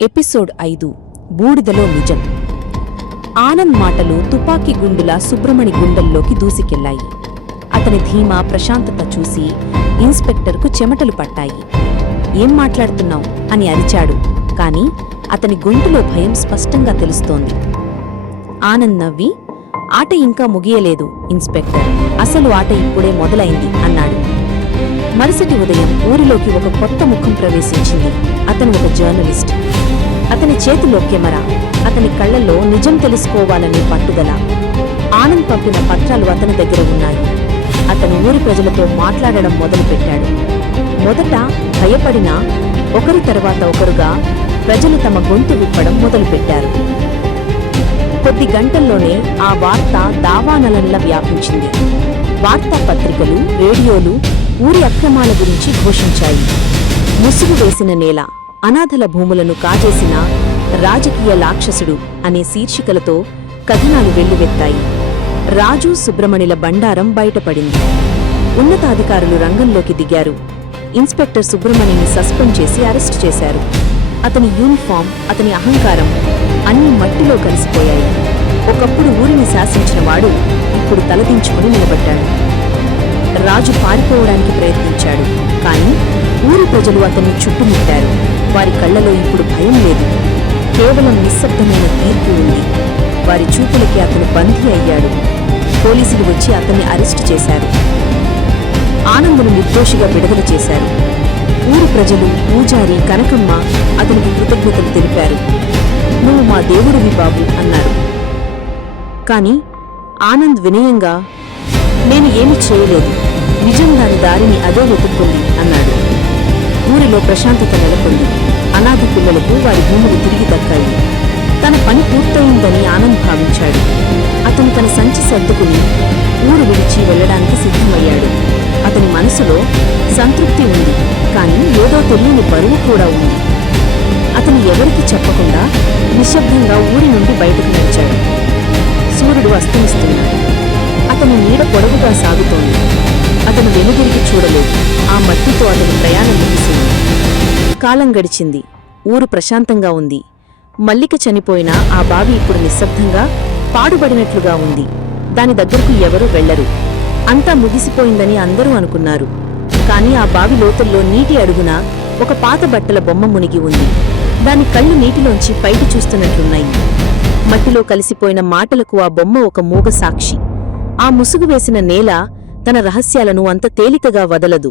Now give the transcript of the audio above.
Episode 5 బూడిదలో నిజం. ఆనంద్ మాటలు తుపాకీ గుండులా సుబ్రమణి గుండెల్లోకి దూసికెళ్లాయి. అతని ధీమా ప్రశాంతత చూసి ఇన్స్పెక్టర్కు చెమటలు పట్టాయి. ఏం మాట్లాడుతున్నావు అని అరిచాడు. కాని అతని గొంతులో భయం స్పష్టంగా తెలుస్తోంది. ఆనంద్ నవ్వి, ఆట ఇంకా ముగియలేదు ఇన్స్పెక్టర్, అసలు ఆట ఇప్పుడే మొదలైంది అన్నాడు. మరుసటి ఉదయం ఊరిలోకి ఒక కొత్త ముఖం ప్రవేశించింది. అతను ఒక జర్నలిస్ట్. అతని చేతిలో కెమెరా, అతని కళ్లలో నిజం తెలుసుకోవాలనే పట్టుదల. ఆనంద్ పంపిన పత్రాలు అతని దగ్గర ఉన్నాయి. అతను ఊరి ప్రజలతో మాట్లాడడం మొదలుపెట్టాడు. మొదట భయపడినా ఒకరి తర్వాత ఒకరుగా ప్రజలు తమ గొంతు విప్పడం మొదలుపెట్టారు. కొద్ది గంటల్లోనే ఆ వార్త దావానలంలా వ్యాపించింది. వార్తాపత్రికలు, రేడియోలు ఊరి అక్రమాల గురించి ఘోషించాయి. ముసుగు వేసిన నేల, అనాథల భూములను కాజేసిన రాజకీయ రాక్షసుడు అనే శీర్షికలతో కథనాలు వెల్లువెత్తాయి. రాజు, సుబ్రమణిల బండారం బయటపడింది. ఉన్నతాధికారులు రంగంలోకి దిగారు. ఇన్స్పెక్టర్ సుబ్రమణిని సస్పెండ్ చేసి అరెస్టు చేశారు. అతని యూనిఫామ్, అతని అహంకారం అన్నీ మట్టిలో కలిసిపోయాయి. ఒకప్పుడు ఊరిని శాసించినవాడు ఇప్పుడు తలదించుకుని నిలబడ్డాడు. రాజు పారిపోవడానికి ప్రయత్నించాడు. కాని ఊరి ప్రజలు అతన్ని చుట్టుముట్టారు. వారి కళ్లలో ఇప్పుడు భయం లేదు, కేవలం నిశ్శబ్దమైన తీర్పు ఉంది. వారి చూపులకి అతను బందీ అయ్యాడు. పోలీసులు వచ్చి అతన్ని అరెస్టు చేశారు. ఆనందును నిర్దోషిగా విడుదల చేశారు. ఊరి ప్రజలు, పూజారి, కనకమ్మ అతనికి కృతజ్ఞతలు తెలిపారు. నువ్వు మా దేవుడివి బాబు అన్నారు. కాని ఆనంద్ వినయంగా, నేను ఏమీ చేయలేదు, నిజం దాని దారిని అదే వెతుక్కుంది అన్నాడు. ఊరిలో ప్రశాంతత నెలకొంది. అనాథ పిల్లలకు వారి భూములు తిరిగి దక్కాయి. తన పని పూర్తయిందని ఆనంద్ భావించాడు. అతను తన సంచి సర్దుకుని ఊరు విడిచి వెళ్లడానికి సిద్ధమయ్యాడు. అతని మనసులో సంతృప్తి ఉంది, కాని ఏదో తెలియని బరువు కూడా ఉంది. అతను ఎవరికీ చెప్పకుండా నిశ్శబ్దంగా ఊరి నుండి బయటకు నడిచాడు. సూర్యుడు అస్తమిస్తున్నాడు. అతని నీడ పొడవుగా సాగుతోంది. అతను వెనుదిరిగి చూడలేదు. ఆ మట్టితో అతని ప్రయాణం ముగిసింది. కాలం గడిచింది. ఊరు ప్రశాంతంగా ఉంది. మల్లిక చనిపోయినా ఆ బావి ఇప్పుడు నిశ్శబ్దంగా, పాడుబడినట్లుగా ఉంది. దాని దగ్గరకు ఎవరూ వెళ్లరు. అంతా ముగిసిపోయిందని అందరూ అనుకున్నారు. కాని ఆ బావి లోతుల్లో నీటి అడుగున ఒక పాత బట్టల బొమ్మ మునిగి ఉంది. దాని కళ్ళు నీటిలోంచి పైకి చూస్తున్నట్లున్నాయి. మట్టిలో కలిసిపోయిన మాటలకు ఆ బొమ్మ ఒక మూగ సాక్షి. ఆ ముసుగు వేసిన నేల తన రహస్యాలను అంత తేలికగా వదలదు.